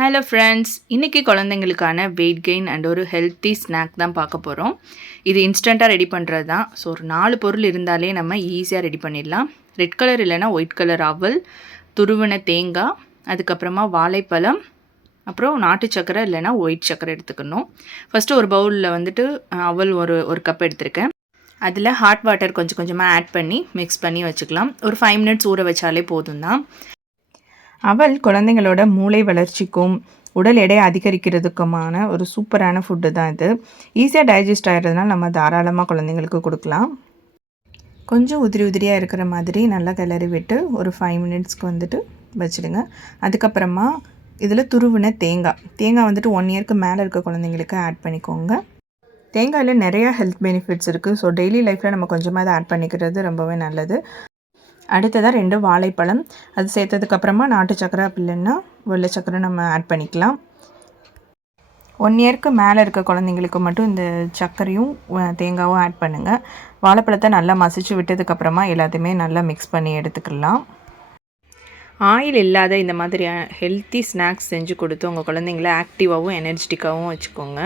Hello friends, இன்றைக்கி குழந்தைங்களுக்கான weight gain and ஒரு healthy snack தான் பார்க்க போகிறோம். இது இன்ஸ்டண்ட்டாக ரெடி பண்ணுறது தான். ஸோ ஒரு 4 பொருள் இருந்தாலே நம்ம ஈஸியாக ரெடி பண்ணிடலாம். ரெட் கலர் இல்லைனா ஒயிட் கலர் அவல், துருவின தேங்காய், அதுக்கப்புறமா வாழைப்பழம், அப்புறம் நாட்டு சக்கரை இல்லைனா ஒயிட் சக்கரை எடுத்துக்கணும். ஃபஸ்ட்டு ஒரு பவுலில் வந்துட்டு அவல் ஒரு கப் எடுத்திருக்கேன். அதில் ஹாட் வாட்டர் கொஞ்சம் கொஞ்சமாக ஆட் பண்ணி மிக்ஸ் பண்ணி வச்சுக்கலாம். ஒரு 5 மினிட்ஸ் ஊற வச்சாலே போதும் தான். அவல் குழந்தைங்களோட மூளை வளர்ச்சிக்கும் உடல் எடை அதிகரிக்கிறதுக்குமான ஒரு சூப்பரான ஃபுட்டு தான் இது. ஈஸியாக டைஜஸ்ட் ஆகிறதுனால நம்ம தாராளமாக குழந்தைங்களுக்கு கொடுக்கலாம். கொஞ்சம் உதிரி உதிரியாக இருக்கிற மாதிரி நல்லா கிளறி விட்டு ஒரு 5 மினிட்ஸ்க்கு வந்துட்டு வச்சுடுங்க. அதுக்கப்புறமா இதில் துருவின தேங்காய் வந்துட்டு 1 இயருக்கு மேலே இருக்க குழந்தைங்களுக்கு ஆட் பண்ணிக்கோங்க. தேங்காயில் நிறையா ஹெல்த் பெனிஃபிட்ஸ் இருக்குது. ஸோ டெய்லி லைஃப்பில் நம்ம கொஞ்சமாக அதை ஆட் பண்ணிக்கிறது ரொம்பவே நல்லது. அடுத்ததாக 2 வாழைப்பழம், அது சேர்த்ததுக்கப்புறமா நாட்டு சக்கரை அப்படி இல்லைன்னா வெள்ளை சக்கரை நம்ம ஆட் பண்ணிக்கலாம். 1 இயருக்கு மேலே இருக்க குழந்தைங்களுக்கு மட்டும் இந்த சர்க்கரையும் தேங்காயும் ஆட் பண்ணுங்கள். வாழைப்பழத்தை நல்லா மசிச்சு விட்டதுக்கப்புறமா எல்லாத்தையுமே நல்லா மிக்ஸ் பண்ணி எடுத்துக்கலாம். ஆயில் இல்லாத இந்த மாதிரி ஹெல்த்தி ஸ்நாக்ஸ் செஞ்சு கொடுத்து உங்கள் குழந்தைங்கள ஆக்டிவாகவும் எனர்ஜெட்டிக்காகவும் வச்சுக்கோங்க.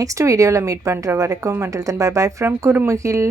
நெக்ஸ்ட் வீடியோவில் மீட் பண்ணுற வரைக்கும் until then bye bye from குருமுகில்.